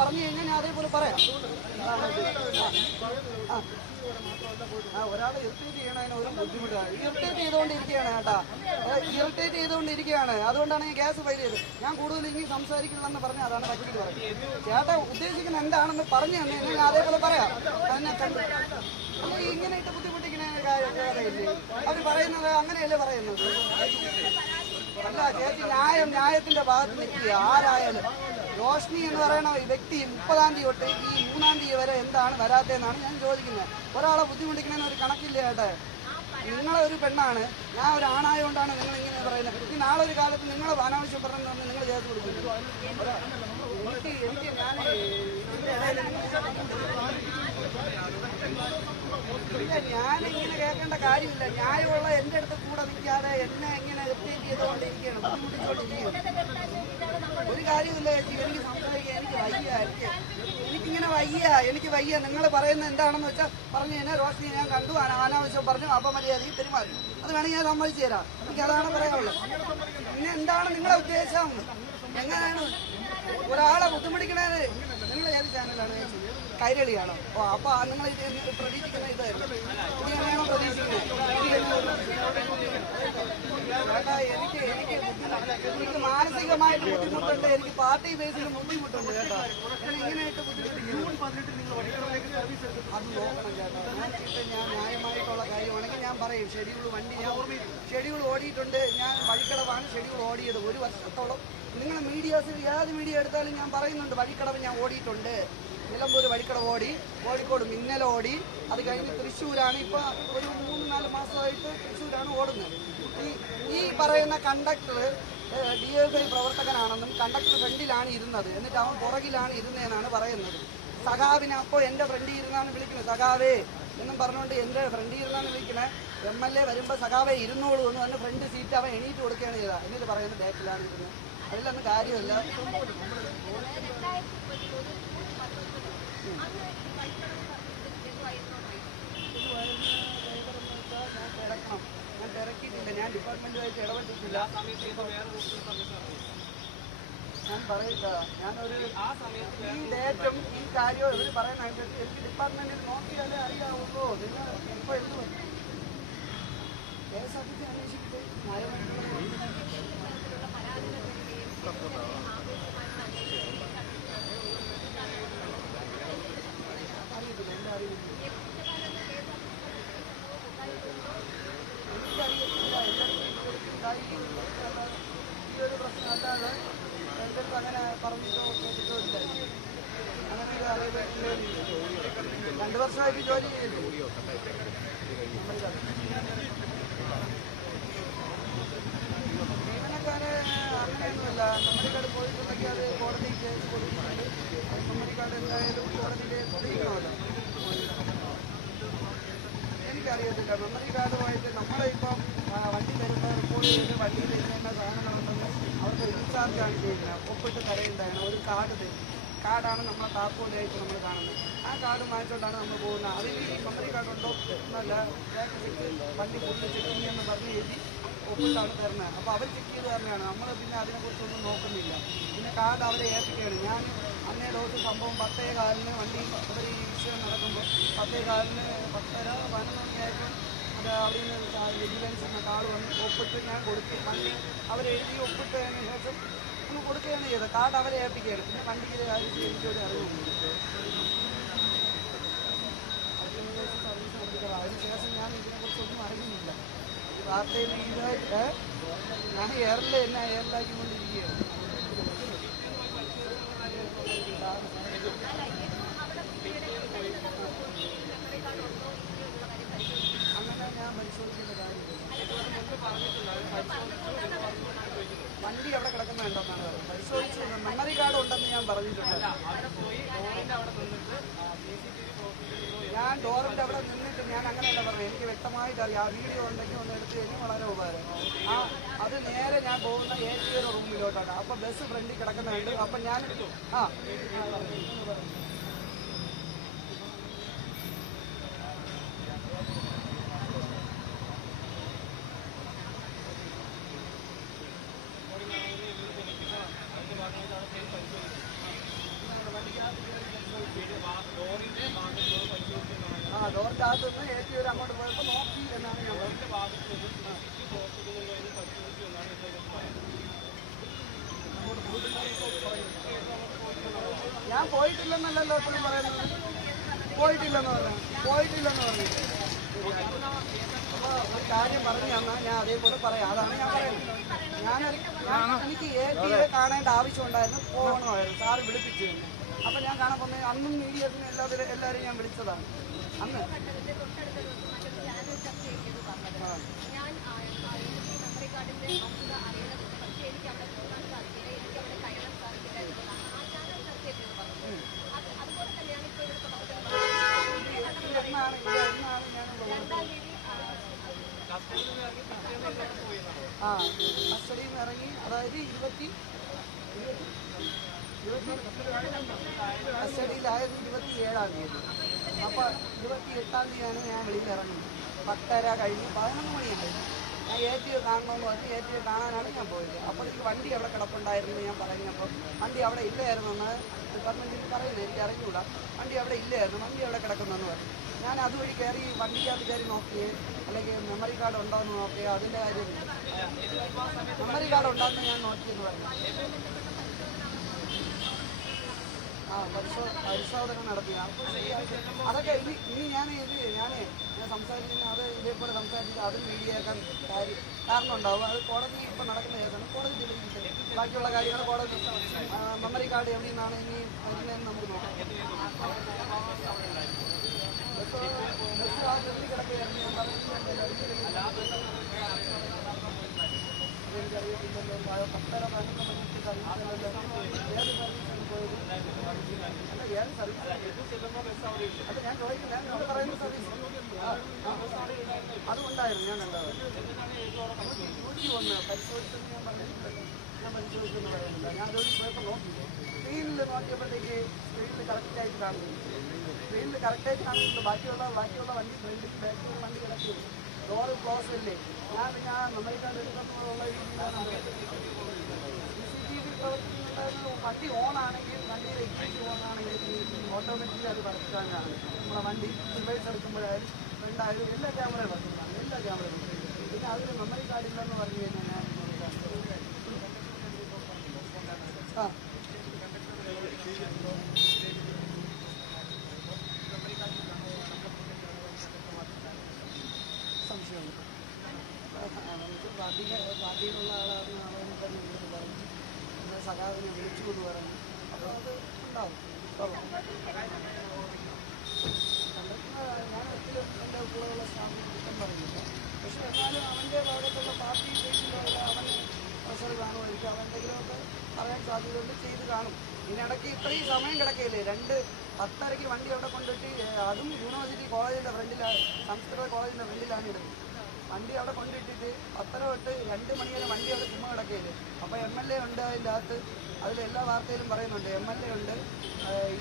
പറഞ്ഞു കഴിഞ്ഞാൽ ഞാൻ അതേപോലെ പറയാം. ഒരാളെ ഇറിറ്റേറ്റ് ചെയ്യണതിന് ഒരു ബുദ്ധിമുട്ടാണ്. ഇറിറ്റേറ്റ് ചെയ്തുകൊണ്ടിരിക്കുകയാണ് കേട്ടാ, ഇറിറ്റേറ്റ് ചെയ്തുകൊണ്ടിരിക്കുകയാണ്. അതുകൊണ്ടാണ് ഞാൻ ഗ്യാസ് ഫയൽ ചെയ്തത്. ഞാൻ കൂടുതൽ ഇനി സംസാരിക്കില്ലെന്ന് പറഞ്ഞാൽ അതാണ് വക്കീൽ പറയുന്നത്. ചേട്ടാ ഉദ്ദേശിക്കുന്നത് എന്താണെന്ന് പറഞ്ഞു തന്നെ ഞാൻ അതേപോലെ പറയാം. അതിനെ കണ്ടു അല്ല ഇങ്ങനെ ഇട്ട് ബുദ്ധിമുട്ടിക്കുന്ന കാര്യമില്ലേ അവർ പറയുന്നത്? അങ്ങനെയല്ലേ പറയുന്നത്? അല്ല ചേച്ചി, ന്യായത്തിന്റെ ഭാഗത്ത് നിൽക്കുക. ആരായാലും റോഷ്നി എന്ന് പറയുന്ന ഈ വ്യക്തി 30-ാം തീയതി തൊട്ട് ഈ 3-ാം തീയതി വരെ എന്താണ് വരാത്തതെന്നാണ് ഞാൻ ചോദിക്കുന്നത്. ഒരാളെ ബുദ്ധിമുട്ടിക്കുന്നതിന് ഒരു കണക്കില്ല ചേട്ടാ. നിങ്ങളെ ഒരു പെണ്ണാണ്, ഞാൻ ഒരു ആണായതുകൊണ്ടാണ് നിങ്ങൾ ഇങ്ങനെ പറയുന്നത്. ഈ നാളെ ഒരു കാലത്ത് നിങ്ങൾ അനാവശ്യം പറഞ്ഞെന്ന് നിങ്ങൾ ചേർത്ത് കൊടുക്കുന്നു. എനിക്ക് ഞാൻ ഞാനിങ്ങനെ കേൾക്കേണ്ട കാര്യമില്ല. ന്യായമുള്ള എൻ്റെ അടുത്ത് കൂടെ നിൽക്കാതെ എന്നെ എങ്ങനെ എത്തിയിട്ട് ചെയ്തുകൊണ്ടിരിക്കുകയാണ്, ബുദ്ധിമുട്ടിച്ചുകൊണ്ടിരിക്കുകയാണ്. ഒരു കാര്യമില്ല ചേച്ചി, എനിക്ക് സംസാരിക്കാൻ എനിക്ക് വയ്യ. നിങ്ങൾ പറയുന്നത് എന്താണെന്ന് വെച്ചാൽ പറഞ്ഞു കഴിഞ്ഞാൽ റോഷ്നി ഞാൻ കണ്ടു, അനാവശ്യം പറഞ്ഞു, അപമര്യാദയും പെരുമാറി. അത് വേണമെങ്കിൽ ഞാൻ സമ്മതിച്ചു തരാം. എനിക്ക് അതാണ് പറയാനുള്ളത്. പിന്നെ എന്താണ് നിങ്ങളെ ഉദ്ദേശം? എങ്ങനെയാണ് ഒരാളെ ബുദ്ധിമുട്ടിക്കണത്? നിങ്ങൾ ഏത് ചാനലാണ് ചേച്ചി? കൈരളിയാണോ? ഓ, അപ്പൊ നിങ്ങൾ പ്രതീക്ഷിക്കുന്ന ഇതായിരുന്നു. ഇങ്ങനെയാണോ പ്രതീക്ഷിക്കുന്നത്? എനിക്ക് മാനസികമായിട്ട് ബുദ്ധിമുട്ടുണ്ട്, എനിക്ക് പാർട്ടി ബേസിൽ ബുദ്ധിമുട്ടുണ്ട് കേട്ടോ. ഞാൻ ഇങ്ങനെയായിട്ട് ബുദ്ധിമുട്ടിക്കുന്നു. അത് നോക്കണം ചേട്ടാ. ഞാൻ ന്യായമായിട്ടുള്ള കാര്യമാണെങ്കിൽ ഞാൻ പറയും. ഷെഡ്യൂൾ ഓടിയിട്ടുണ്ട്. ഞാൻ വഴിക്കടവാണ് ഷെഡ്യൂൾ ഓടിയത് 1 വർഷത്തോളം. നിങ്ങൾ മീഡിയാസിൽ ഏത് മീഡിയ എടുത്താലും ഞാൻ പറയുന്നുണ്ട് വഴിക്കടവ് ഞാൻ ഓടിയിട്ടുണ്ട്. നിലമ്പൂർ വഴിക്കടവ് ഓടി, കോഴിക്കോട് മിന്നൽ ഓടി, അത് കഴിഞ്ഞ് തൃശ്ശൂരാണ് ഇപ്പോൾ ഒരു 3-4 മാസമായിട്ട് തൃശ്ശൂരാണ് ഓടുന്നത്. ഈ പറയുന്ന കണ്ടക്ടർ DFI പ്രവർത്തകനാണെന്നും കണ്ടക്ടർ ഫ്രണ്ടിലാണ് ഇരുന്നത്, എന്നിട്ട് അവൻ പുറകിലാണ് ഇരുന്നതെന്നാണ് പറയുന്നത്. സഖാവിനെ അപ്പോൾ എൻ്റെ ഫ്രണ്ടിൽ ഇരുന്നാണ് വിളിക്കുന്നത്, സഖാവേ എന്നും പറഞ്ഞുകൊണ്ട് എൻ്റെ ഫ്രണ്ടിൽ ഇരുന്നാണ് വിളിക്കണേ. MLA വരുമ്പോൾ സഖാവേ ഇരുന്നോളൂ എന്ന് പറഞ്ഞ് ഫ്രണ്ട് സീറ്റ് അവൻ എണീറ്റ് കൊടുക്കുകയാണ് ചെയ്തത്. എന്നിട്ട് പറയുന്നത് ബാക്കിലാണ് ഇരുന്നത്. അതിലൊന്നും കാര്യമല്ല. ഞാൻ തിരക്കിയിട്ടില്ല, ഞാൻ ഡിപ്പാർട്ട്മെന്റുമായിട്ട് ഇടപെട്ടിട്ടില്ല. ഞാൻ പറയില്ല, ഞാനൊരു ഈ ഡേറ്റും ഈ കാര്യവും ഇവർ പറയുന്നതനുസരിച്ച് എനിക്ക് ഡിപ്പാർട്ട്മെന്റിൽ നോക്കിയാലേ അറിയാവുള്ളൂ. നിങ്ങൾ ഇപ്പോൾ എന്ത് KSRTC അന്വേഷിച്ചിട്ട് ന്യായമായിട്ടുള്ള അറിയത്തില്ല, എൻ്റെ അറിയില്ല. ഈ ഒരു പ്രശ്നം അല്ലാതെ എൻ്റെ അങ്ങനെ പറഞ്ഞിട്ടോ കേട്ടിട്ടോ ഇല്ല. അങ്ങനെ ഒരു അറിവ് 2 വർഷമായിട്ട് ജോലി ചെയ്തു. ജീവനക്കാരെ അങ്ങനെയൊന്നുമില്ല. മെമ്മറിക്കാർഡ് പോയിട്ടുണ്ടെങ്കിൽ അത് കോടതിയിൽ കേസ് കൊടുക്കുന്നുണ്ട്. മെമ്മറിക്കാർഡ് എന്തായാലും കോടതിയിൽ തെളിയിക്കണമല്ലോ. എനിക്കറിയത്തില്ല മെമ്മറി കാർഡുമായിട്ട് നമ്മളിപ്പം വണ്ടി വരുമ്പോൾ റിപ്പോർട്ട് ചെയ്ത് വണ്ടിയിൽ എഴുതേണ്ട സാധനങ്ങളുണ്ടെന്ന് അവർക്ക് റീചാർജാണ് ചെയ്യുന്നത്. ഒപ്പിട്ട് തരയുണ്ടാണ് ഒരു കാർഡ് തരും. കാർഡാണ് നമ്മളെ താക്കോലായിട്ട് നമ്മൾ കാണുന്നത്. ആ കാർഡ് വാങ്ങിച്ചുകൊണ്ടാണ് നമ്മൾ പോകുന്നത്. അതിൽ ഈ മെമ്മറി കാർഡ് ഉണ്ടോ എന്നല്ല, വണ്ടി ഫുള്ള് ചെക്കിങ് എന്ന് പറഞ്ഞ് എഴുതി ഒപ്പിട്ടാണ് തരുന്നത്. അപ്പോൾ അവർ ചെക്ക് ചെയ്ത് തന്നെയാണ്. നമ്മൾ പിന്നെ അതിനെക്കുറിച്ചൊന്നും നോക്കുന്നില്ല. പിന്നെ കാർഡ് അവരെ ഏൽപ്പിക്കുകയാണ്. ഞാൻ അന്നേ ദിവസം സംഭവം 10:15 വണ്ടി അവർ ഈ വിഷയം നടക്കുമ്പോൾ 10:15 10:30 11 അത് അവിടെ നിന്ന് വിജിലൻസ് എന്ന കാർഡ് വന്ന് ഒപ്പിട്ട് ഞാൻ കൊടുത്തു. വണ്ടി അവരെഴുതി ഒപ്പിട്ടതിന് ശേഷം ഒന്ന് കൊടുക്കുകയാണ് ചെയ്തത്. കാർഡ് അവരെ ഏൽപ്പിക്കുകയാണ്. പിന്നെ വണ്ടിക്ക് കാര്യം എനിക്കൊരു അറിവുണ്ട്. സർവീസ് കൊടുക്കുക. അതിനുശേഷം ഞാൻ ഇതിനെക്കുറിച്ചൊന്നും അറിയുന്നില്ല. വാർത്തയിൽ ഇതായിട്ട് ഞാൻ എയറിലാക്കിക്കൊണ്ടിരിക്കുകയാണ്. അങ്ങനെ ഞാൻ പരിശോധിക്കേണ്ട കാര്യമില്ല. വണ്ടി അവിടെ കിടക്കുന്നുണ്ടെന്നാണ് പറയുന്നത്. പരിശോധിച്ചു. മെമ്മറി കാർഡ് ഉണ്ടെന്ന് ഞാൻ പറഞ്ഞിട്ടുണ്ട്. ഞാൻ ഡോറിൻ്റെ അവിടെ നിന്നിട്ട് ഞാൻ അങ്ങനെയല്ല പറഞ്ഞത്. എനിക്ക് വ്യക്തമായിട്ട് അറിയാം. ആ വീഡിയോ ഉണ്ടെങ്കിൽ ഒന്ന് എടുത്ത് കഴിഞ്ഞാൽ വളരെ ഉപകാരം. അത് നേരെ ഞാൻ പോകുന്ന ATO റൂമിലോട്ടാണ്. അപ്പം ബസ് ഫ്രണ്ടിൽ കിടക്കുന്നുണ്ട്. അപ്പം ഞാൻ വണ്ടിക്കകത്ത് ആ ഡോറിൻ്റെ അകത്തുനിന്ന് ഏറ്റി ഒരു അങ്ങോട്ട് പോയപ്പോൾ നോക്കി എന്നാണ് ഞാൻ ഞാൻ പോയിട്ടില്ലെന്നല്ലല്ലോ എപ്പോഴും പറയുന്നത്. പോയിട്ടില്ലെന്ന് പറഞ്ഞു. അപ്പോൾ ഒരു കാര്യം പറഞ്ഞു തന്നാൽ ഞാൻ അതേപോലെ പറയാം. അതാണ് ഞാൻ പറയുന്നത്. എനിക്ക് ഏറ്റിയെ കാണേണ്ട ആവശ്യമുണ്ടായിരുന്നു, പോകണമായിരുന്നു. സാറ് വിളിപ്പിച്ചു തന്നെ. അപ്പം ഞാൻ കാണാൻ പോകുന്നത് അന്നും മീഡിയത്തിന് എല്ലാവരും ഞാൻ വിളിച്ചതാണ് അന്ന്. കസ്റ്റഡിയിൽ നിന്ന് ഇറങ്ങി, അതായത് കസ്റ്റഡിയിലായത് 27-ാം തീയതി. അപ്പോൾ 28-ാം തീയതിയാണ് ഞാൻ വെളിയിൽ ഇറങ്ങുന്നത്. 10:30 കഴിഞ്ഞ് 11 മണിയായി. ഞാൻ ഏറ്റിയെ കാണണമെന്ന് പറഞ്ഞ് ഏറ്റിയെ കാണാനാണ് ഞാൻ പോയത്. അപ്പോൾ എനിക്ക് വണ്ടി അവിടെ കിടപ്പുണ്ടായിരുന്നു ഞാൻ പറഞ്ഞപ്പോൾ വണ്ടി അവിടെ ഇല്ലായിരുന്നെന്ന് ഡിപ്പാർട്ട്മെൻറ്റിൽ പറയുന്നത് എനിക്ക് അറിഞ്ഞുകൂടാ. വണ്ടി അവിടെ ഇല്ലായിരുന്നു, വണ്ടി അവിടെ കിടക്കുന്നെന്ന് പറഞ്ഞു. ഞാൻ അതുവഴി കയറി വണ്ടിക്കകത്ത് കയറി നോക്കിയേ, അല്ലെങ്കിൽ മെമ്മറി കാർഡ് ഉണ്ടോ എന്ന് നോക്കിയേ. അതിൻ്റെ കാര്യം മെമ്മറി കാർഡ് ഉണ്ടോയെന്ന് ഞാൻ നോക്കിയെന്ന് പറഞ്ഞു. പരിശോധന നടത്തി. അതൊക്കെ ഇനി ഞാൻ സംസാരിക്കുന്ന അത് ഇതേപോലെ സംസാരിച്ചിട്ട് അതും മീഡിയയാക്കാൻ കാരണം ഉണ്ടാവും. അത് കോടതി ഇപ്പോൾ നടക്കുന്ന കേസാണ്. കോടതി തീരുമാനിച്ചത് ബാക്കിയുള്ള കാര്യങ്ങൾ കോടതി. മെമ്മറി കാർഡ് എവിടെ നിന്നാണ് ഇനി വരുന്നതെന്ന് നമുക്ക് നോക്കാം. ബസ് ആ ജെല്ലി കിടക്കുകയായിരുന്നു. ഞാൻ പറഞ്ഞിട്ടുണ്ടല്ലോ, എനിക്കറിയത്തില്ലല്ലോ. 10:30-11 മണിക്ക് സർവീസ് ഏത് സർവീസാണ് പോയത്? അല്ല, ഏത് സർവീസ്? അല്ല, ഞാൻ ചോദിക്കുന്നത് നിങ്ങൾ പറയുന്ന സർവീസ് അതുകൊണ്ടായിരുന്നു ഞാൻ ഉണ്ടാവും. 101 പരിശോധിച്ചെന്ന് ഞാൻ പറഞ്ഞിട്ടുണ്ടല്ലോ. ഞാൻ പരിശോധിച്ചെന്ന് പറയുന്നില്ല. ഞാൻ അതുവഴി പോയപ്പോൾ നോക്കി. സ്ക്രീനിൽ നോക്കിയപ്പോഴത്തേക്ക് സ്ക്രീനിൽ കറക്റ്റായിട്ട് കാണുന്നു. സ്ക്രീനിൽ കറക്റ്റായിട്ട് കാണുന്നുണ്ട്. ബാക്കിയുള്ള വണ്ടി ഫ്രണ്ടിൽ ബാക്കിയുള്ള വണ്ടി കിടക്കുന്നു. ഡോറ് ക്ലോസ് അല്ലേ. ഞാൻ മെമ്മറി കാർഡ് എടുക്കുന്നുള്ള രീതിയിലാണ് CCTV പ്രവർത്തിക്കുന്നുണ്ടായിരുന്നു. വണ്ടി ഓണാണെങ്കിൽ വണ്ടിയുടെ ഇക്വിറ്റി ഓണാണെങ്കിൽ ഓട്ടോമാറ്റിക്കലി അത് വർക്കാനാണ്. നമ്മളെ വണ്ടി റിവേഴ്സ് എടുക്കുമ്പോഴായാലും ഫ്രണ്ടായാലും എല്ലാ ക്യാമറയും വർക്കുന്നതാണ്. എല്ലാ ക്യാമറയും. പിന്നെ അതിൽ മെമ്മറി കാർഡില്ലെന്ന് പറഞ്ഞു കഴിഞ്ഞാൽ ഞാൻ സംശയമുണ്ട്. പാർട്ടിയിലുള്ള ആളാണെന്ന് ആളെന്ന് തന്നെ വിളിച്ച് പറഞ്ഞു. പിന്നെ സഖാവിനെ വിളിച്ചുകൊണ്ട് പറഞ്ഞു. അപ്പോൾ അത് ഉണ്ടാവും. ഞാൻ ഒരിക്കലും എൻ്റെ കൂടെയുള്ള സ്റ്റാഫിന് കുറ്റം പറയുന്നില്ല. പക്ഷേ എന്നാലും അവൻ്റെ ഭാഗത്തുള്ള പാർട്ടി ഉദ്ദേശിച്ചുള്ള അവന് പ്രഷർ കാണുമായിരിക്കും. അവനെന്തെങ്കിലുമൊക്കെ പറയാൻ സാധ്യതയുണ്ട്, ചെയ്ത് കാണും. ഇതിനിടയ്ക്ക് ഇത്രയും സമയം കിടക്കുകയില്ലേ. 10:30 വണ്ടി അവിടെ കൊണ്ടിട്ട്, അതും യൂണിവേഴ്സിറ്റി കോളേജിൻ്റെ ഫ്രണ്ടിലാണ്, സംസ്കൃത കോളേജിൻ്റെ ഫ്രണ്ടിലാണ് ഇടുന്നത്. വണ്ടി അവിടെ കൊണ്ടിട്ടിട്ട് 10:30 തൊട്ട് 2 മണി വരെ വണ്ടി അവിടെ ചുമ്മാ കിടക്കുകയില്ലേ. അപ്പോൾ MLA ഉണ്ട് അതിൻ്റെ അകത്ത്. അതിലെല്ലാ വാർത്തയിലും പറയുന്നുണ്ട് MLA ഉണ്ട്, ഈ